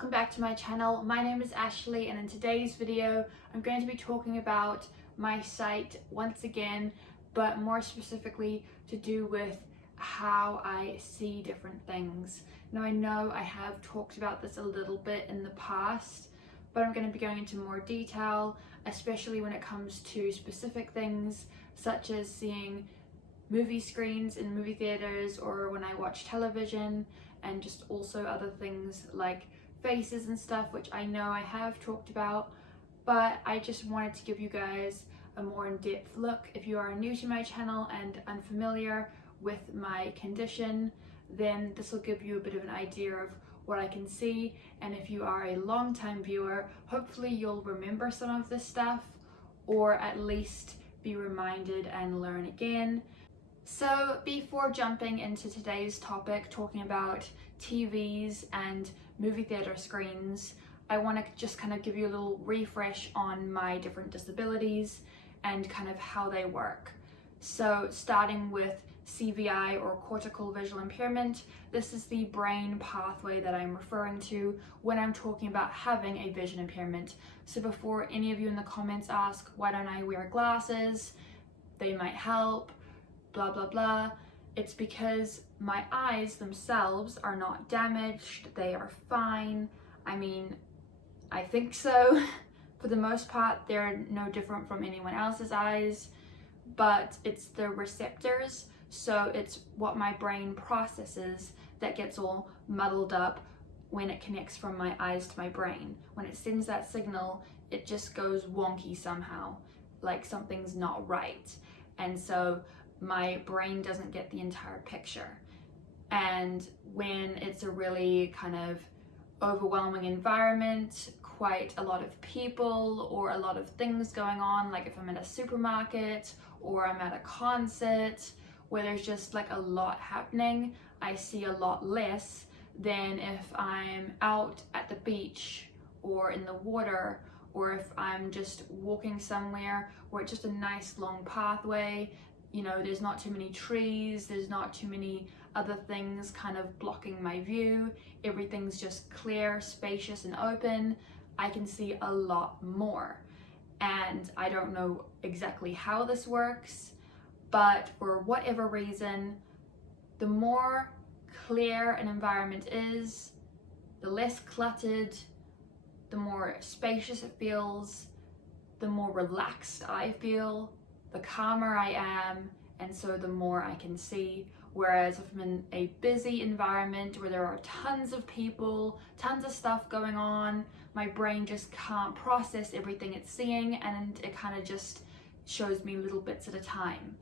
welcome back to my channel. My name is Ashley, and in today's video I'm going to be talking about my sight once again, but more specifically to do with how I see different things. Now I know I have talked about this a little bit in the past, but I'm going to be going into more detail, especially when it comes to specific things such as seeing movie screens in movie theaters or when I watch television, and just also other things like faces and stuff, which I know I have talked about, but I just wanted to give you guys a more in-depth look. If you are new to my channel and unfamiliar with my condition, then this will give you a bit of an idea of what I can see, and if you are a long-time viewer, hopefully you'll remember some of this stuff, or at least be reminded and learn again. So before jumping into today's topic, talking about TVs and movie theater screens, I want to just kind of give you a little refresh on my different disabilities and kind of how they work. So starting with CVI, or cortical visual impairment, this is the brain pathway that I'm referring to when I'm talking about having a vision impairment. So before any of you in the comments ask, why don't I wear glasses? They might help, blah blah blah. It's because my eyes themselves are not damaged, they are fine. I mean, I think so. For the most part, they're no different from anyone else's eyes, but it's the receptors, so it's what my brain processes that gets all muddled up when it connects from my eyes to my brain. When it sends that signal, it just goes wonky somehow, like something's not right. And so my brain doesn't get the entire picture. And when it's a really kind of overwhelming environment, quite a lot of people or a lot of things going on, like if I'm in a supermarket or I'm at a concert where there's just like a lot happening, I see a lot less than if I'm out at the beach or in the water, or if I'm just walking somewhere where it's just a nice long pathway. You know, there's not too many trees, there's not too many other things kind of blocking my view. Everything's just clear, spacious, and open. I can see a lot more. And I don't know exactly how this works, but for whatever reason, the more clear an environment is, the less cluttered, the more spacious it feels, the more relaxed I feel, the calmer I am, and so the more I can see. Whereas if I'm in a busy environment where there are tons of people, tons of stuff going on, my brain just can't process everything it's seeing, and it kind of just shows me little bits at a time.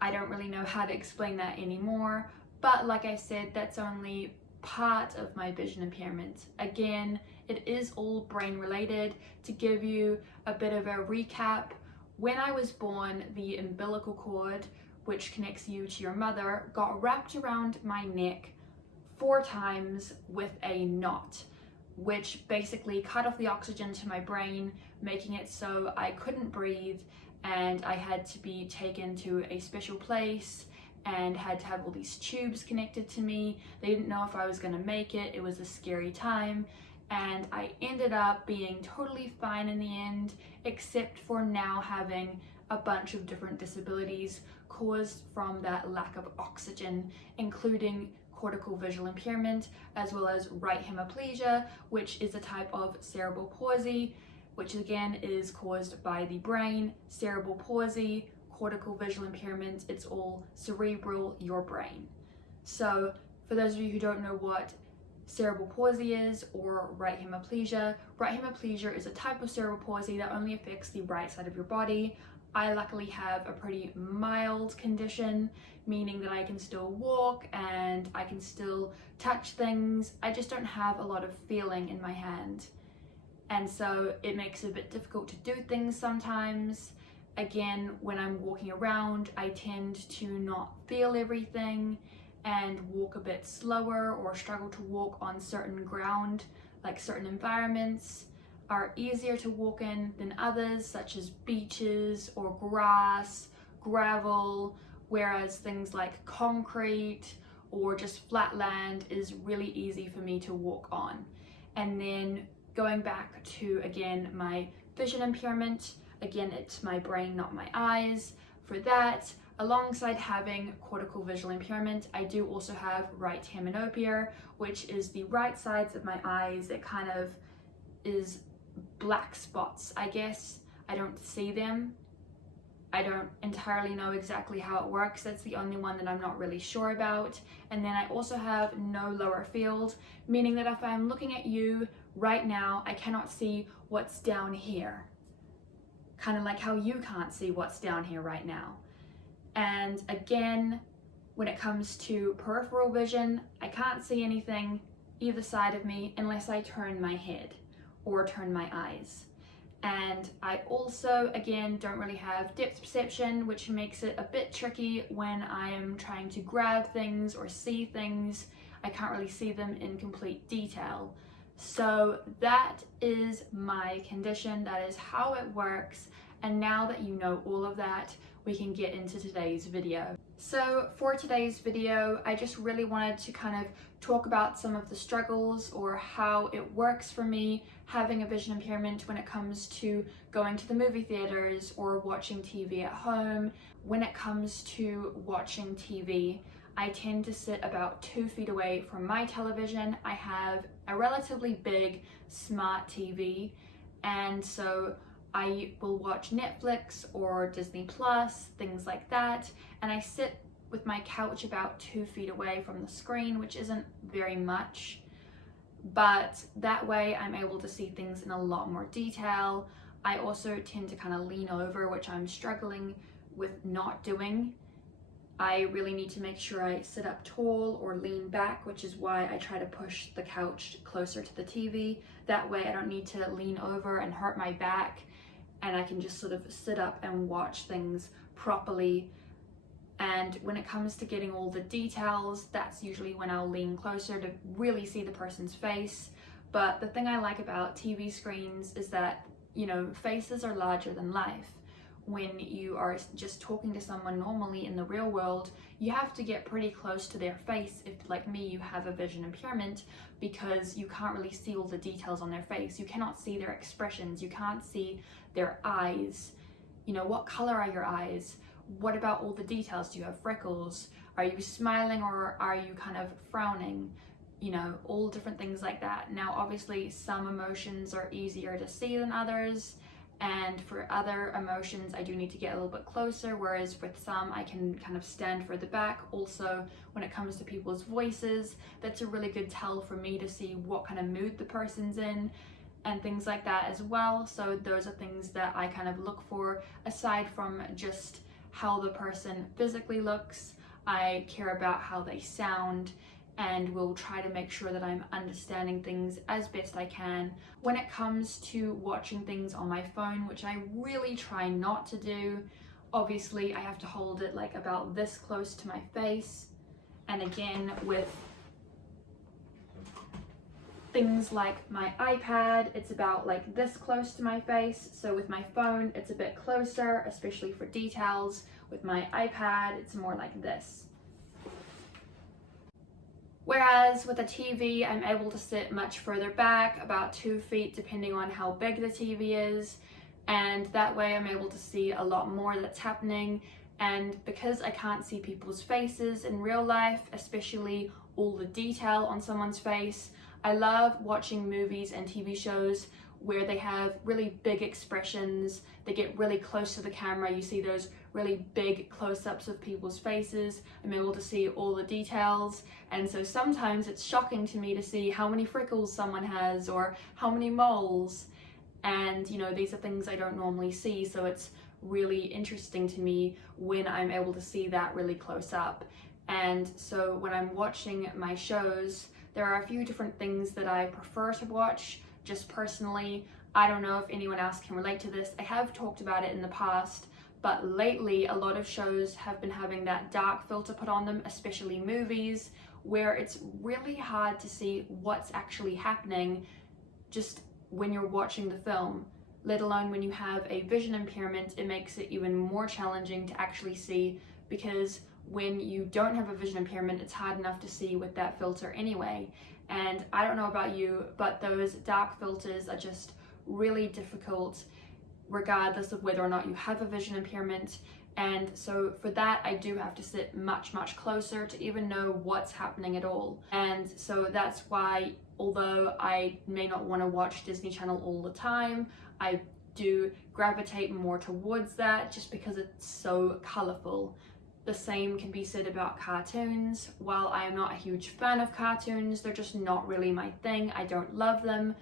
I don't really know how to explain that anymore, but like I said, that's only part of my vision impairment. Again, it is all brain related. To give you a bit of a recap, when I was born, the umbilical cord, which connects you to your mother, got wrapped around my neck 4 times with a knot, which basically cut off the oxygen to my brain, making it so I couldn't breathe, and I had to be taken to a special place and had to have all these tubes connected to me. They didn't know if I was going to make it. It was a scary time, and I ended up being totally fine in the end, except for now having a bunch of different disabilities caused from that lack of oxygen, including cortical visual impairment, as well as right hemiplegia, which is a type of cerebral palsy, which again is caused by the brain. Cerebral palsy, cortical visual impairment, it's all cerebral, your brain. So for those of you who don't know what cerebral palsy is, or right hemiplegia is a type of cerebral palsy that only affects the right side of your body. I luckily have a pretty mild condition, meaning that I can still walk and I can still touch things. I just don't have a lot of feeling in my hand, and so it makes it a bit difficult to do things sometimes. Again, when I'm walking around, I tend to not feel everything and walk a bit slower, or struggle to walk on certain ground. Like certain environments are easier to walk in than others, such as beaches or grass, gravel, whereas things like concrete or just flat land is really easy for me to walk on. and then going back to, again, my vision impairment. Again, it's my brain, not my eyes. For that, alongside having cortical visual impairment, I do also have right hemianopia, which is the right sides of my eyes. It kind of is black spots, I guess. I don't see them. I don't entirely know exactly how it works. That's the only one that I'm not really sure about. And then I also have no lower field, meaning that if I'm looking at you right now, I cannot see what's down here. Kind of like how you can't see what's down here right now. And again, when it comes to peripheral vision, I can't see anything either side of me unless I turn my head or turn my eyes. And I also, again, don't really have depth perception, which makes it a bit tricky when I am trying to grab things or see things. I can't really see them in complete detail. So that is my condition, that is how it works. And now that you know all of that, we can get into today's video. So for today's video, I just really wanted to kind of talk about some of the struggles or how it works for me having a vision impairment when it comes to going to the movie theaters or watching TV at home. When it comes to watching TV, I tend to sit about 2 feet away from my television. I have a relatively big smart TV, and so I will watch Netflix or Disney Plus, things like that, and I sit with my couch about 2 feet away from the screen, which isn't very much, but that way I'm able to see things in a lot more detail. I also tend to kind of lean over, which I'm struggling with not doing. I really need to make sure I sit up tall or lean back, which is why I try to push the couch closer to the TV. That way I don't need to lean over and hurt my back, and I can just sort of sit up and watch things properly. And when it comes to getting all the details, that's usually when I'll lean closer to really see the person's face. But the thing I like about TV screens is that, you know, faces are larger than life. When you are just talking to someone normally in the real world, you have to get pretty close to their face if, like me, you have a vision impairment, because you can't really see all the details on their face. You cannot see their expressions. You can't see their eyes. You know, what color are your eyes? What about all the details? Do you have freckles? Are you smiling or are you kind of frowning? You know, all different things like that. Now, obviously, some emotions are easier to see than others. And for other emotions, I do need to get a little bit closer, whereas with some, I can kind of stand further back. Also, when it comes to people's voices, that's a really good tell for me to see what kind of mood the person's in and things like that as well. So those are things that I kind of look for, aside from just how the person physically looks. I care about how they sound, and will try to make sure that I'm understanding things as best I can. When it comes to watching things on my phone, which I really try not to do, obviously I have to hold it like about this close to my face. And again, with things like my iPad, it's about like this close to my face. So with my phone, it's a bit closer, especially for details. With my iPad, it's more like this. Whereas with a TV, I'm able to sit much further back, about 2 feet, depending on how big the TV is. And that way I'm able to see a lot more that's happening. And because I can't see people's faces in real life, especially all the detail on someone's face, I love watching movies and TV shows where they have really big expressions. They get really close to the camera. You see those really big close-ups of people's faces. I'm able to see all the details. And so sometimes it's shocking to me to see how many freckles someone has or how many moles. And, you know, these are things I don't normally see. So it's really interesting to me when I'm able to see that really close up. And so when I'm watching my shows, there are a few different things that I prefer to watch, just personally. I don't know if anyone else can relate to this. I have talked about it in the past, but lately a lot of shows have been having that dark filter put on them, especially movies, where it's really hard to see what's actually happening just when you're watching the film, let alone when you have a vision impairment. It makes it even more challenging to actually see, because when you don't have a vision impairment, it's hard enough to see with that filter anyway. And I don't know about you, but those dark filters are just really difficult regardless of whether or not you have a vision impairment. And so for that, I do have to sit much closer to even know what's happening at all. And so that's why, although I may not want to watch Disney Channel all the time, I do gravitate more towards that just because it's so colorful. The same can be said about cartoons. While I am not a huge fan of cartoons, they're just not really my thing. I don't love them.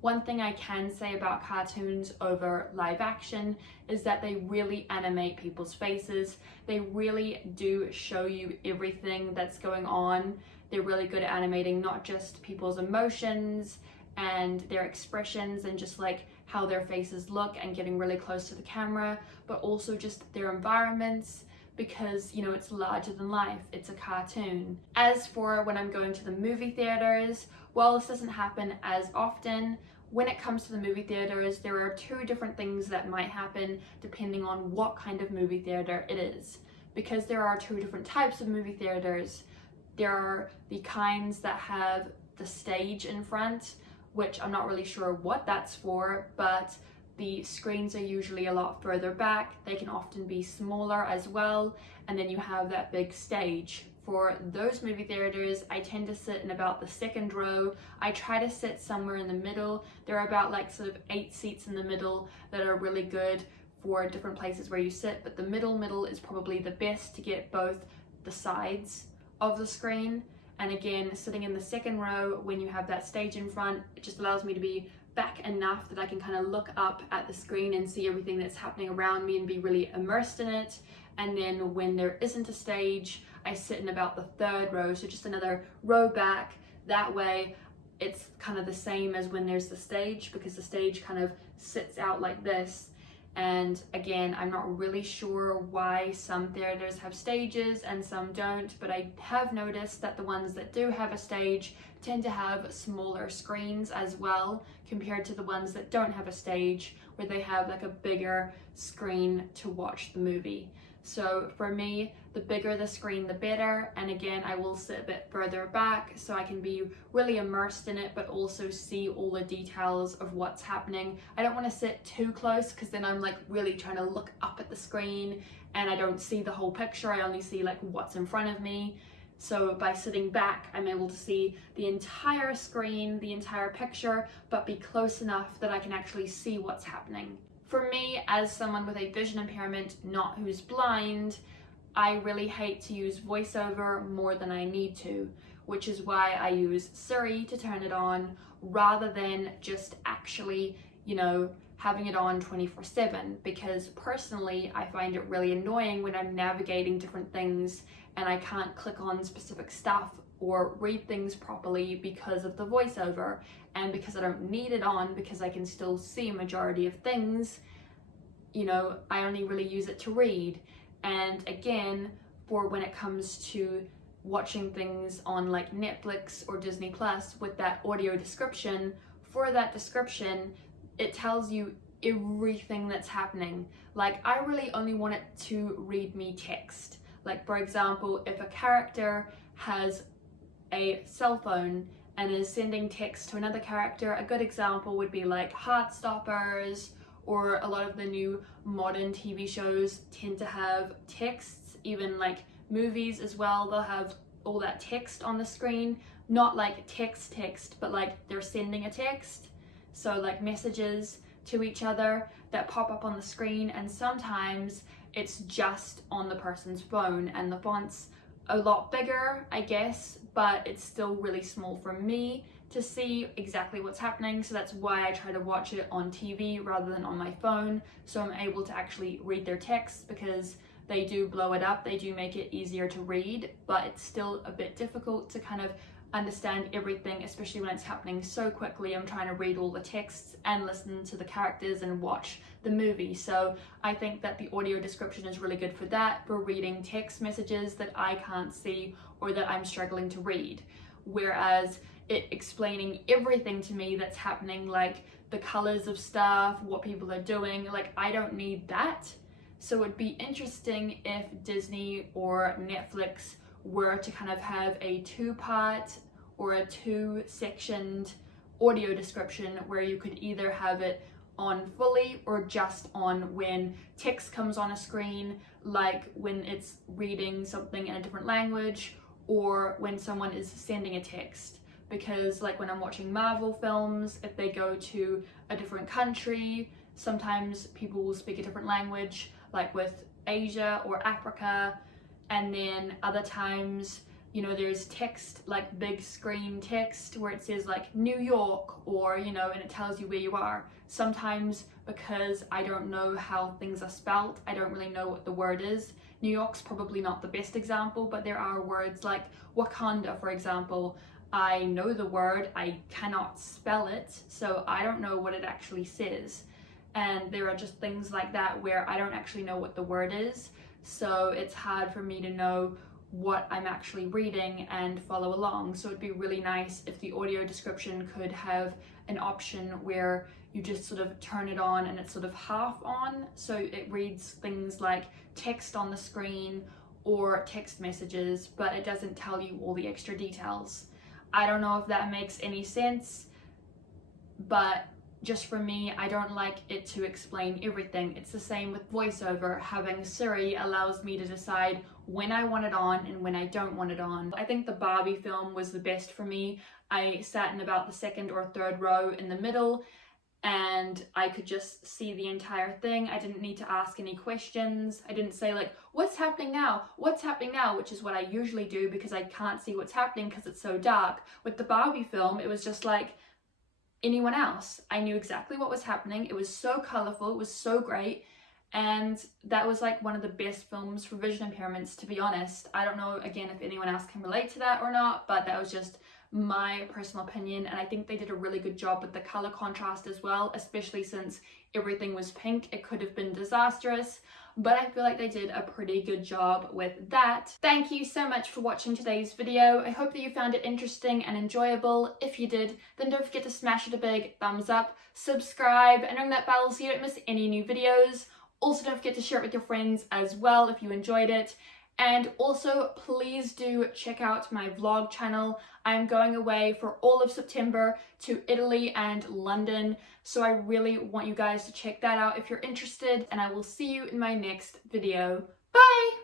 One thing I can say about cartoons over live action is that they really animate people's faces. They really do show you everything that's going on. They're really good at animating not just people's emotions and their expressions and just like how their faces look and getting really close to the camera, but also just their environments, because you know, it's larger than life, it's a cartoon. As for when I'm going to the movie theaters, well, this doesn't happen as often. When it comes to the movie theaters, there are two different things that might happen depending on what kind of movie theater it is. Because there are two different types of movie theaters. There are the kinds that have the stage in front, which I'm not really sure what that's for, but the screens are usually a lot further back. They can often be smaller as well, and then you have that big stage. For those movie theaters, I tend to sit in about the second row. I try to sit somewhere in the middle. There are about like sort of 8 seats in the middle that are really good for different places where you sit, but the middle is probably the best to get both the sides of the screen. And again, sitting in the second row when you have that stage in front, it just allows me to be back enough that I can kind of look up at the screen and see everything that's happening around me and be really immersed in it. And then when there isn't a stage, I sit in about the third row, so just another row back. That way it's kind of the same as when there's the stage, because the stage kind of sits out like this. And again, I'm not really sure why some theaters have stages and some don't, but I have noticed that the ones that do have a stage tend to have smaller screens as well, compared to the ones that don't have a stage, where they have like a bigger screen to watch the movie. So for me, the bigger the screen, the better. And again, I will sit a bit further back so I can be really immersed in it, but also see all the details of what's happening. I don't want to sit too close, because then I'm like really trying to look up at the screen and I don't see the whole picture. I only see like what's in front of me. So by sitting back, I'm able to see the entire screen, the entire picture, but be close enough that I can actually see what's happening. For me, as someone with a vision impairment, not who's blind, I really hate to use VoiceOver more than I need to, which is why I use Siri to turn it on rather than just actually, you know, having it on 24/7, because personally I find it really annoying when I'm navigating different things and I can't click on specific stuff or read things properly because of the VoiceOver, and because I don't need it on because I can still see a majority of things. You know, I only really use it to read. And again, for when it comes to watching things on like Netflix or Disney Plus with that audio description, for that description, it tells you everything that's happening. Like, I really only want it to read me text. Like, for example, if a character has a cell phone and is sending text to another character, a good example would be like Heartstoppers, or a lot of the new modern TV shows tend to have texts. Even like movies as well, they'll have all that text on the screen, not like text, but like they're sending a text. So like messages to each other that pop up on the screen, and sometimes it's just on the person's phone and the font's a lot bigger, I guess, but it's still really small for me to see exactly what's happening. So that's why I try to watch it on TV rather than on my phone, so I'm able to actually read their text, because they do blow it up, they do make it easier to read, but it's still a bit difficult to kind of understand everything, especially when it's happening so quickly. I'm trying to read all the texts and listen to the characters and watch the movie. So I think that the audio description is really good for that, for reading text messages that I can't see or that I'm struggling to read. Whereas it explaining everything to me that's happening, like the colors of stuff, what people are doing, like I don't need that. So it'd be interesting if Disney or Netflix were to kind of have a 2-part or a two-sectioned audio description where you could either have it on fully or just on when text comes on a screen, like when it's reading something in a different language or when someone is sending a text. Because like when I'm watching Marvel films, if they go to a different country, sometimes people will speak a different language, like with Asia or Africa, and then other times, you know, there's text, like big screen text where it says like New York, or, you know, and it tells you where you are. Sometimes because I don't know how things are spelt, I don't really know what the word is. New York's probably not the best example, but there are words like Wakanda, for example. I know the word, I cannot spell it, so I don't know what it actually says. And there are just things like that where I don't actually know what the word is, so it's hard for me to know what I'm actually reading and follow along. So it'd be really nice if the audio description could have an option where you just sort of turn it on and it's sort of half on, so it reads things like text on the screen or text messages, but it doesn't tell you all the extra details. I don't know if that makes any sense, but just for me, I don't like it to explain everything. It's the same with VoiceOver. Having Siri allows me to decide when I want it on and when I don't want it on. I think the Barbie film was the best for me. I sat in about the second or third row in the middle, and I could just see the entire thing. I didn't need to ask any questions. I didn't say like, what's happening now? What's happening now? Which is what I usually do because I can't see what's happening because it's so dark. With the Barbie film, it was just like anyone else. I knew exactly what was happening. It was so colorful. It was so great. And that was like one of the best films for vision impairments, to be honest. I don't know, again, if anyone else can relate to that or not, but that was just my personal opinion, and I think they did a really good job with the color contrast as well, especially since everything was pink. It could have been disastrous, but I feel like they did a pretty good job with that. Thank you so much for watching today's video. I hope that you found it interesting and enjoyable. If you did, then don't forget to smash it a big thumbs up, subscribe, and ring that bell so you don't miss any new videos. Also, don't forget to share it with your friends as well if you enjoyed it. And also, please do check out my vlog channel. I'm going away for all of September to Italy and London, so I really want you guys to check that out if you're interested, and I will see you in my next video. Bye!